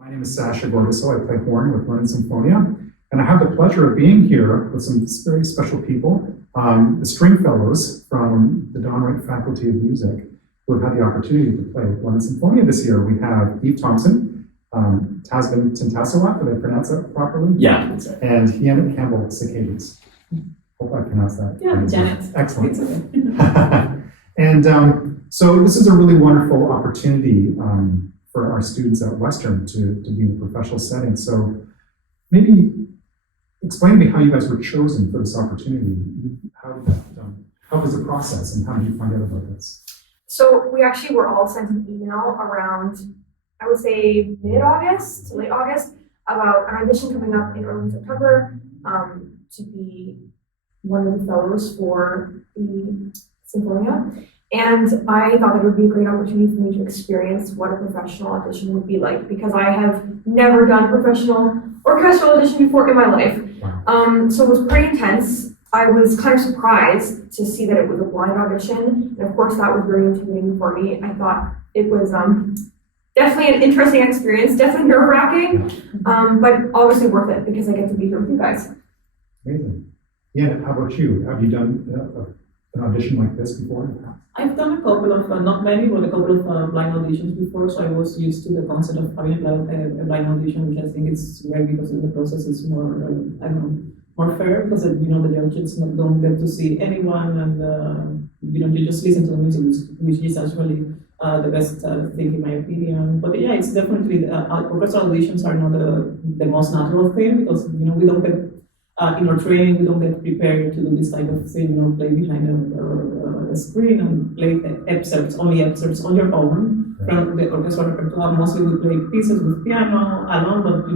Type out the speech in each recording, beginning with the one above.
My name is Sasha Gorbasew. I play horn with London Symphonia, and I have the pleasure of being here with some very special people, the string fellows from the Don Wright Faculty of Music, who have had the opportunity to play with London Symphonia this year. We have Eve Thompson, Tasman Tintasawat, did I pronounce that properly? Yeah, that's right. And Janet Campbell Cicadas. Hope I pronounced that. Yeah, Janet. Excellent. It's okay. And so this is a really wonderful opportunity for our students at Western to be in a professional setting. So maybe explain to me how you guys were chosen for this opportunity. How was the process and how did you find out about this? So we actually were all sent an email around, I would say mid-August to late August, about an audition coming up in early September to be one of the fellows for the Symphonia. And I thought that it would be a great opportunity for me to experience what a professional audition would be like, because I have never done a professional orchestral audition before in my life. Wow. So it was pretty intense. I was kind of surprised to see that it was a blind audition. And of course, that was very intimidating for me. I thought it was definitely an interesting experience, definitely nerve-wracking, but obviously worth it because I get to be here with you guys. Amazing. Yeah, how about you? Have you done an audition like this before? I've done a couple of, not many, but a couple of blind auditions before, so I was used to the concept of having a blind audition, which I think is great because the process is more, more fair, because the judges don't get to see anyone, and you just listen to the music, which is actually the best thing in my opinion. But yeah, it's definitely, orchestral auditions are not the most natural thing, because we don't get, in our training, we don't get prepared to do this type of thing, play behind a screen and play only excerpts on your own from the orchestral repertoire. Mostly we play pieces with piano alone, but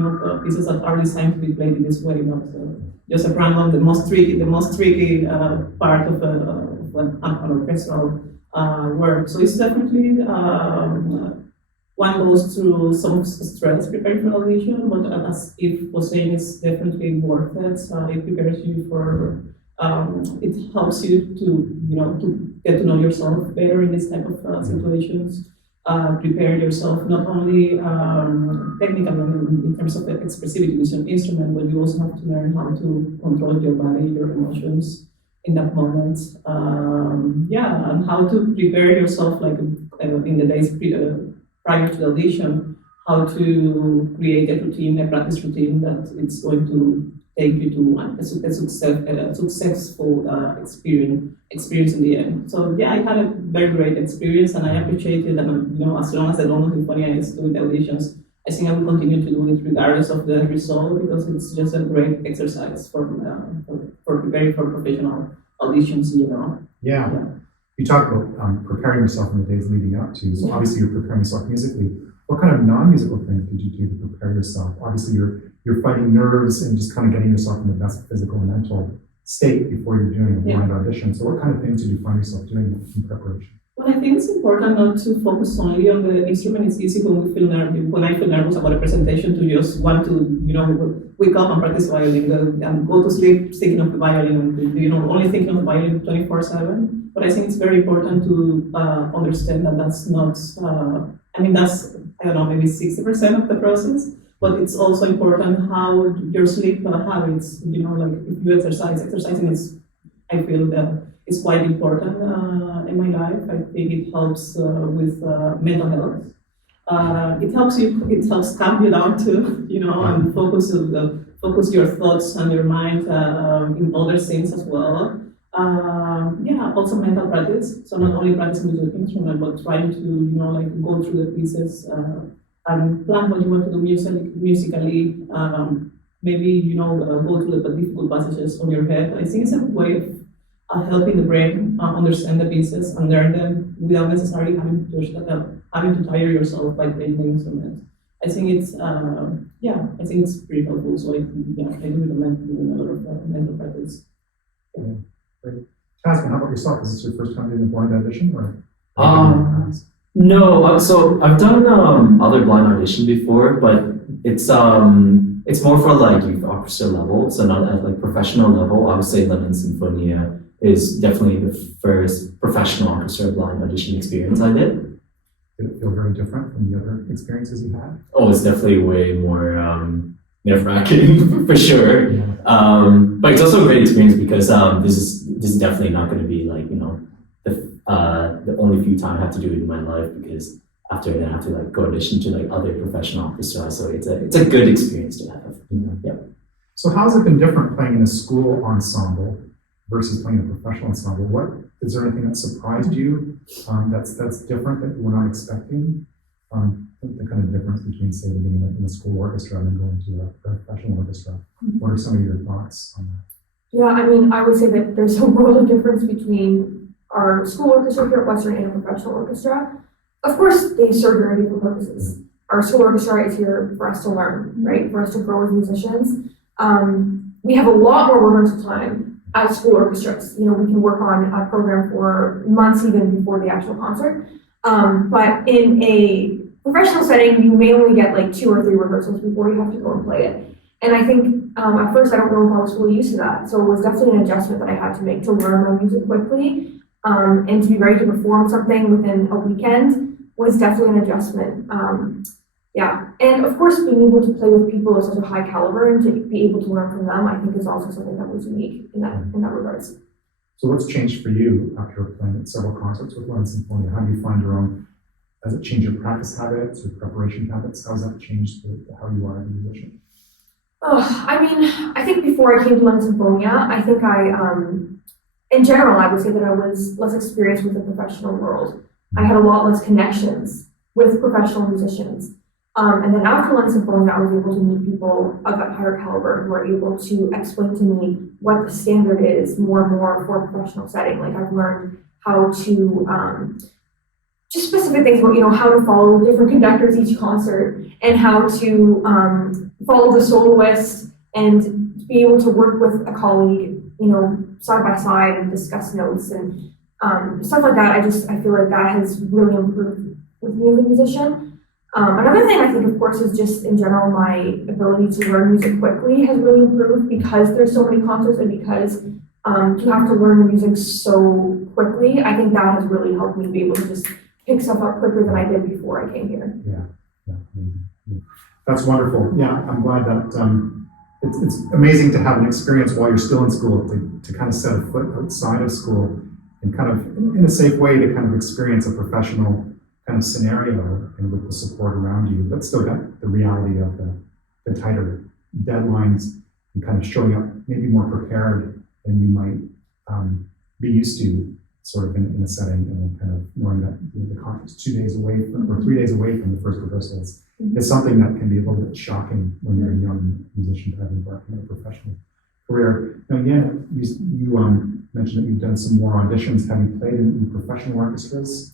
pieces that are designed to be played in this way, not just a random, the most tricky part of an orchestral work. So it's definitely one goes through some stress preparing for audition, but as Eve was saying, it's definitely worth it. It prepares you for, it helps you to get to know yourself better in this type of situations. Prepare yourself not only technically in terms of expressivity with your instrument, but you also have to learn how to control your body, your emotions in that moment. And how to prepare yourself, like in the days prior to the audition, how to create a practice routine that it's going to take you to a successful experience in the end. So yeah, I had a very great experience, and I appreciate it. And as long as the London Symphonia is doing the auditions, I think I will continue to do it regardless of the result, because it's just a great exercise for preparing for professional auditions. Yeah. You talk about preparing yourself in the days leading up to, so obviously you're preparing yourself musically. What kind of non-musical things did you do to prepare yourself? Obviously you're fighting nerves and just kind of getting yourself in the best physical and mental state before you're doing a blind audition. So what kind of things did you find yourself doing in preparation? Well, I think it's important not to focus only on the instrument. It's easy when I feel nervous about a presentation to just want to, wake up and practice violin and go to sleep thinking of the violin and, only thinking of the violin 24/7. But I think it's very important to understand that that's not, that's, maybe 60% of the process, but it's also important how your sleep habits, like if you exercising is, I feel that it's quite important in my life. I think it helps with mental health. It helps calm you down too, and focus your thoughts and your mind in other things as well. Also mental practice. So not only practicing with your instrument, but trying to, go through the pieces and plan what you want to do musically. Maybe, go through the difficult passages on your head. I think it's a way of helping the brain understand the pieces and learn them without necessarily having to tire yourself by playing the instrument. I think it's pretty helpful. So I do recommend doing a lot of mental practice. Yeah. Great. Tasman, how about yourself? Is this your first time doing a blind audition, or? No. So I've done other blind audition before, but it's more for like youth orchestra level, so not at like professional level. I would say London Symphonia is definitely the first professional orchestra blind audition experience I did. Did it feel very different from the other experiences you had? Oh, it's definitely way more nerve-wracking for sure. But it's also a great experience because this is definitely not going to be like the only few time I have to do it in my life, because after that I have to like go audition to like other professional orchestras. So it's a good experience to have. Yeah. So how has it been different playing in a school ensemble versus playing in a professional ensemble? What is there anything that surprised you that's different that you were not expecting? The kind of difference between, say, being in a school orchestra and then going to a professional orchestra. What are some of your thoughts on that? Yeah, I mean, I would say that there's a world of difference between our school orchestra here at Western and a professional orchestra. Of course, they serve very different purposes. Our school orchestra is here for us to learn, right? For us to grow as musicians. We have a lot more rehearsal time at school orchestras. You know, we can work on a program for months even before the actual concert. But in a professional setting, you may only get like 2 or 3 rehearsals before you have to go and play it. And I think at first I don't know if I was fully used to that. So it was definitely an adjustment that I had to make to learn my music quickly, and to be ready to perform something within a weekend was definitely an adjustment. Yeah, and of course being able to play with people of such a high caliber and to be able to learn from them, I think is also something that was unique in that regards. So what's changed for you after playing at several concerts with London Symphonia? How do you find your own? Has it changed your practice habits or preparation habits? How has that changed how you are as a musician? Oh, I mean, I think before I came to London Symphonia, I think in general, I would say that I was less experienced with the professional world. I had a lot less connections with professional musicians. And then after London Symphonia, I was able to meet people of a higher caliber who were able to explain to me what the standard is more and more for a professional setting. Like I've learned how to, just specific things about, how to follow different conductors each concert and how to follow the soloist and be able to work with a colleague, side by side and discuss notes and stuff like that. I feel like that has really improved with me as a musician. Another thing I think, of course, is just in general, my ability to learn music quickly has really improved because there's so many concerts and because you have to learn the music so quickly. I think that has really helped me be able to just pick stuff up quicker than I did before I came here. Yeah. That's wonderful. Yeah, I'm glad that it's amazing to have an experience while you're still in school to kind of set a foot outside of school and kind of in a safe way to kind of experience a professional kind of scenario and with the support around you, but still got the reality of the tighter deadlines and kind of showing up maybe more prepared than you might be used to sort of in a setting, and then kind of knowing that the concert's 2 days away from, or 3 days away from the first rehearsals is something that can be a little bit shocking when you're a young musician to have embarked on a professional career. Now, again, you mentioned that you've done some more auditions. Have you played in professional orchestras?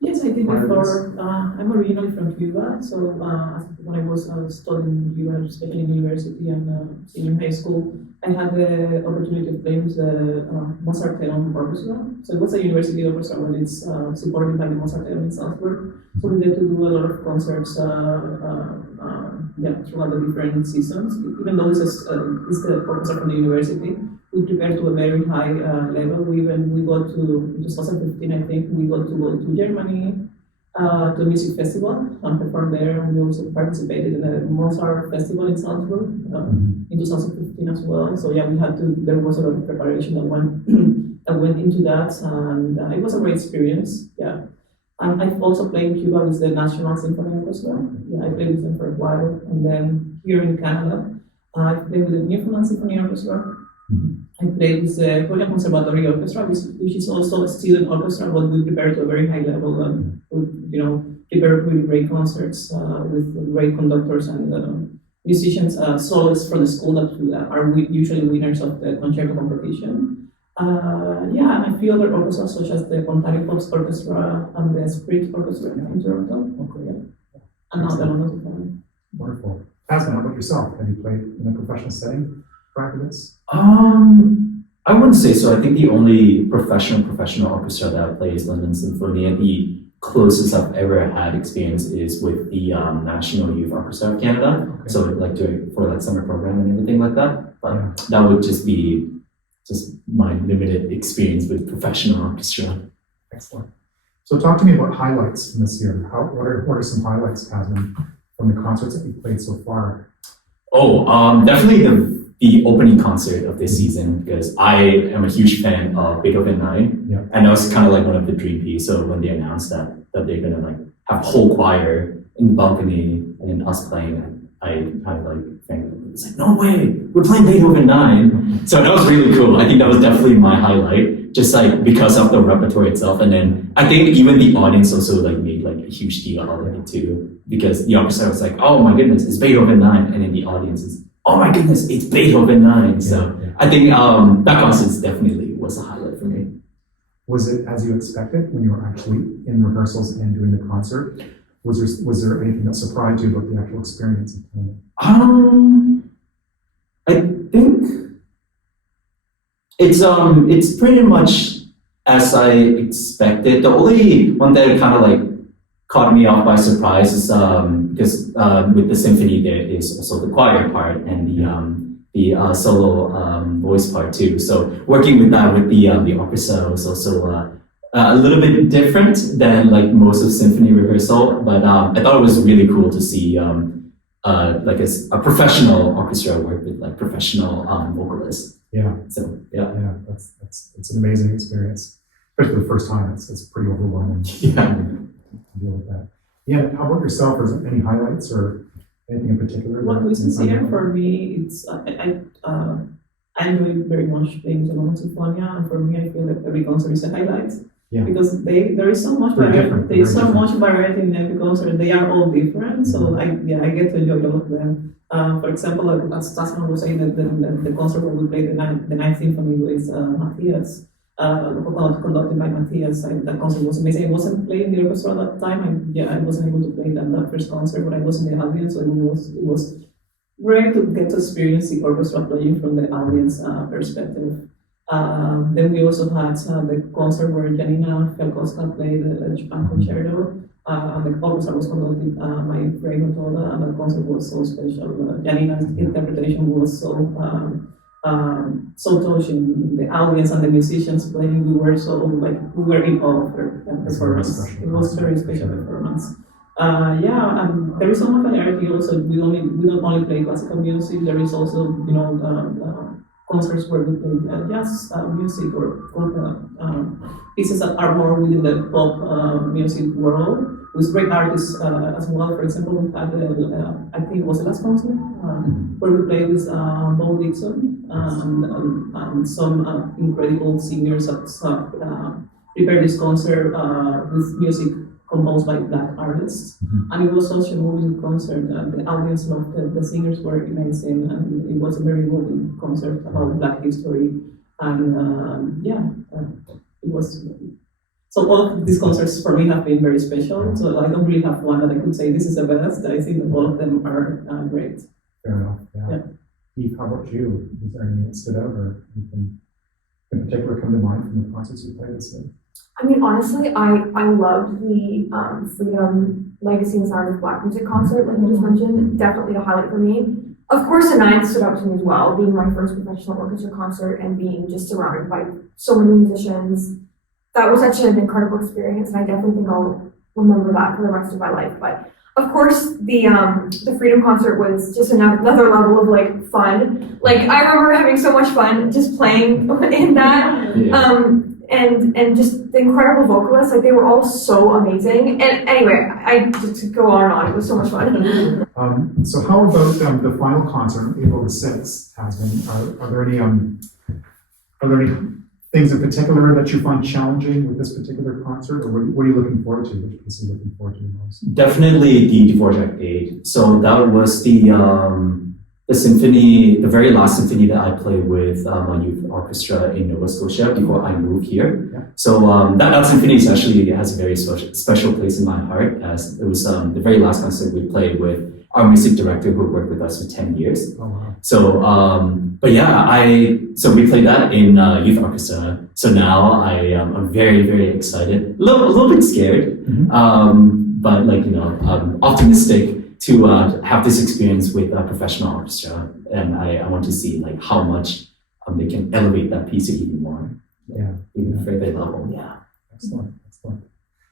Yes, I did before. I'm originally from Cuba, so when I was studying in Cuba, especially in university and senior high school, I had the opportunity to play with the Mozarteum Orchestra. So it was a university orchestra when it's supported by the Mozarteum in Salzburg. So we get to do a lot of concerts throughout the different seasons. Even though it's the orchestra from the university, we prepare to a very high level. We got to, in 2015, I think, we got to go to Germany, to a music festival and perform there. And we also participated in the Mozart Festival in Salzburg in 2015 as well. So yeah, there was a lot of preparation that went into that, and it was a great experience. Yeah. And I've also played in Cuba with the National Symphonia Orchestra. Yeah, I played with them for a while. And then here in Canada, I played with the Newfoundland Symphony Orchestra. I played with the Royal Conservatory Orchestra, which is also a student orchestra, but we prepare to a very high level and prepare really great concerts with great conductors and musicians, soloists from the school that are usually winners of the concerto competition. And a few other orchestras such as the Ontario Pops Orchestra and the Spirit Orchestra in Toronto. And now the London Symphonia. Wonderful. Asma, how about yourself? Have you played in a professional setting prior to this? I wouldn't say so. I think the only professional orchestra that I play is London Symphonia. The closest I've ever had experience is with the National Youth Orchestra of Canada. Okay. So like doing for like summer program and everything like that. But that would just be my limited experience with professional orchestra. Excellent. So talk to me about highlights from this year. What are some highlights, Tasman, from the concerts that you've played so far? Oh, definitely the opening concert of this season, because I am a huge fan of Beethoven 9. Yeah. And that was kind of like one of the dream piece. So when they announced that they're gonna like have a whole choir in the balcony and then us playing, I kind of like thanked them. It's like, no way, we're playing Beethoven 9. So that was really cool. I think that was definitely my highlight, just like because of the repertoire itself. And then I think even the audience also like made like a huge deal out of it too, because the orchestra was like, oh my goodness, it's Beethoven 9. And then the audience is, oh my goodness, it's Beethoven 9. So Yeah. I think that concert definitely was a highlight for me. Was it as you expected when you were actually in rehearsals and doing the concert? Was there anything that surprised you about the actual experience of playing it? I think it's pretty much as I expected. The only one that kind of like caught me off by surprise is because with the symphony there is also the choir part and the solo voice part too. So working with that with the orchestra was also a little bit different than like most of symphony rehearsal, but I thought it was really cool to see like a professional orchestra work with like professional vocalists. Yeah. So yeah. Yeah, it's an amazing experience, especially the first time. It's pretty overwhelming. Yeah. To deal with that. Yeah. How about yourself? Is there any highlights or anything in particular? What was this year for me? It's I enjoy very much playing the London Symphonia, and for me, I feel that every concert is a highlight. Yeah. Because there is so much They're variety. different. There is so Very much variety in every concert. They are all different. So I get to enjoy all of them. For example, like, as Sasha was saying, the concert where we played the Ninth Symphony with Matthias, conducted by Matthias. That concert was amazing. I wasn't playing the orchestra at that time. I wasn't able to play that first concert, but I was in the audience, so it was great to get to experience the orchestra playing from the audience perspective. Then we also had the concert where Janina Fialkowska played the Japan Concerto, and the orchestra was conducted by Ray Matola, and the concert was so special. Janina's interpretation was so touching. The audience and the musicians playing, we were in awe of her performance. It was a very special performance. And there is so much variety. Also, we don't only play classical music. There is also concerts where we play jazz music or pieces that are more within the pop music world with great artists as well. For example, we had I think it was the last concert where we played with Bo Dixon and some incredible singers that prepared this concert with music composed by Black artists. And it was such a moving concert. The audience loved it. The singers were amazing, and it was a very moving concert about Black history. And it was. So all of these concerts for me have been very special. So I don't really have one that I could say this is the best. I think that all of them are great. Fair enough. Yeah. Eve, how about you? Was there anything that stood out, or anything in particular come to mind from the concerts you played this year? I mean, honestly, I loved the Freedom Legacy and Sound of Black Music concert, like you just mentioned. Definitely a highlight for me. Of course, the Ninth stood out to me as well, being my first professional orchestra concert and being just surrounded by so many musicians. That was such an incredible experience, and I definitely think I'll remember that for the rest of my life. But of course, the Freedom concert was just another level of like fun. Like I remember having so much fun just playing in that. Yeah. And just the incredible vocalists, like they were all so amazing. And anyway, I just could go on and on. It was so much fun. So how about the final concert on April the 6th, Tasman? Are there any things in particular that you find challenging with this particular concert, or what are you looking forward to? Which piece are you looking forward to the most? Definitely the Dvorak 8. So that was the symphony, the very last symphony that I played with my youth orchestra in Nova Scotia before I moved here. Yeah. So that symphony has a very special place in my heart, as it was the very last concert we played with our music director who worked with us for 10 years. Oh, wow. So, so we played that in youth orchestra. So now I'm very, very excited, a little bit scared, but optimistic to have this experience with a professional orchestra, and I want to see like how much they can elevate that piece even more, even further level. Yeah. Excellent.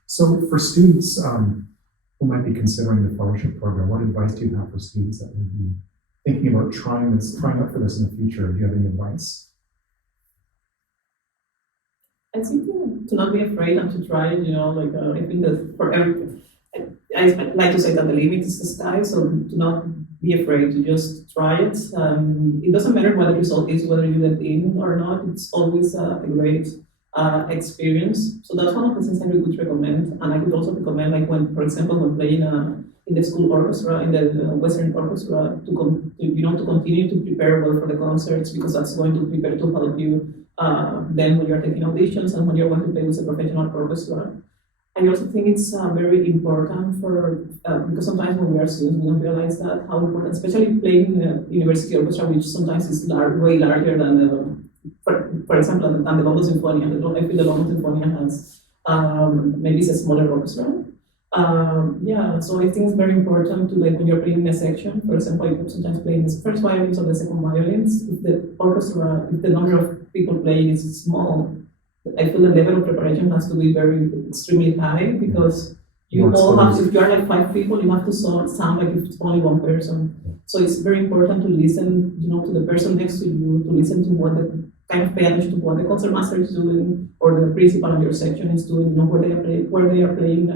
So for students who might be considering the fellowship program, what advice do you have for students that may be thinking about trying out for this in the future? Do you have any advice? I think to not be afraid and to try, I think that for every, I like to say that the limit is the sky, so to not be afraid to just try it. It doesn't matter what the result is, whether you get in or not, it's always a great experience. So that's one of the things I would recommend. And I would also recommend, like when, for example, when playing in the school orchestra, in the Western orchestra, to continue to prepare well for the concerts, because that's going to prepare to help you then when you're taking auditions and when you're going to play with a professional orchestra. I also think it's very important because sometimes when we are students, we don't realize that how important, especially playing in the university orchestra, which sometimes is way larger than, for example, than the London Symphonia. I feel the London Symphonia has maybe it's a smaller orchestra. So I think it's very important to, like, when you're playing in a section, for example, you sometimes play in the first violins or the second violins. If the number of people playing is small, I feel the level of preparation has to be extremely high, because you all have, if you are like 5 people, you have to sound like if it's only one person. So it's very important to listen, to the person next to you, to listen to pay attention to what the concertmaster is doing, or the principal of your section is doing, where they are playing,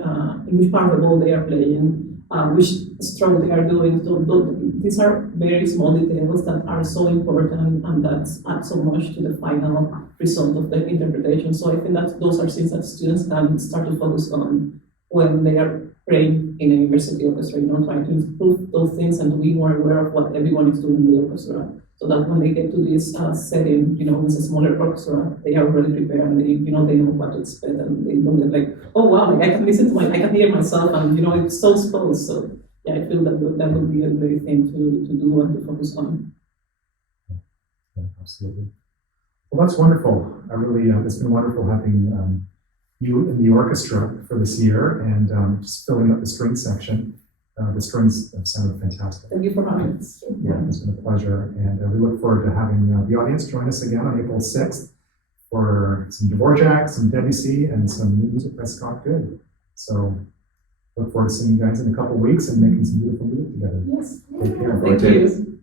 in which part of the ball they are playing, which stroke they are doing. So these are very small details that are so important, and that add so much to the final result of the interpretation. So I think that those are things that students can start to focus on when they are playing in a university orchestra, trying to improve those things and to be more aware of what everyone is doing in the orchestra. So that when they get to this setting, with a smaller orchestra, they are already prepared, and they know what to expect, and they don't get like, oh wow, I can I can hear myself, and it's so exposed. So yeah, I feel that would be a great thing to do and to focus on. Yeah, absolutely. Well, that's wonderful. I really, it's been wonderful having you in the orchestra for this year, and just filling up the string section. The strings have sounded fantastic. Thank you for having us. Yeah, it's been a pleasure, and we look forward to having the audience join us again on April 6th for some Dvorak, some Debussy, and some new music by Scott Good. So look forward to seeing you guys in a couple of weeks and making some beautiful music together. Yes. Take care. Thank you.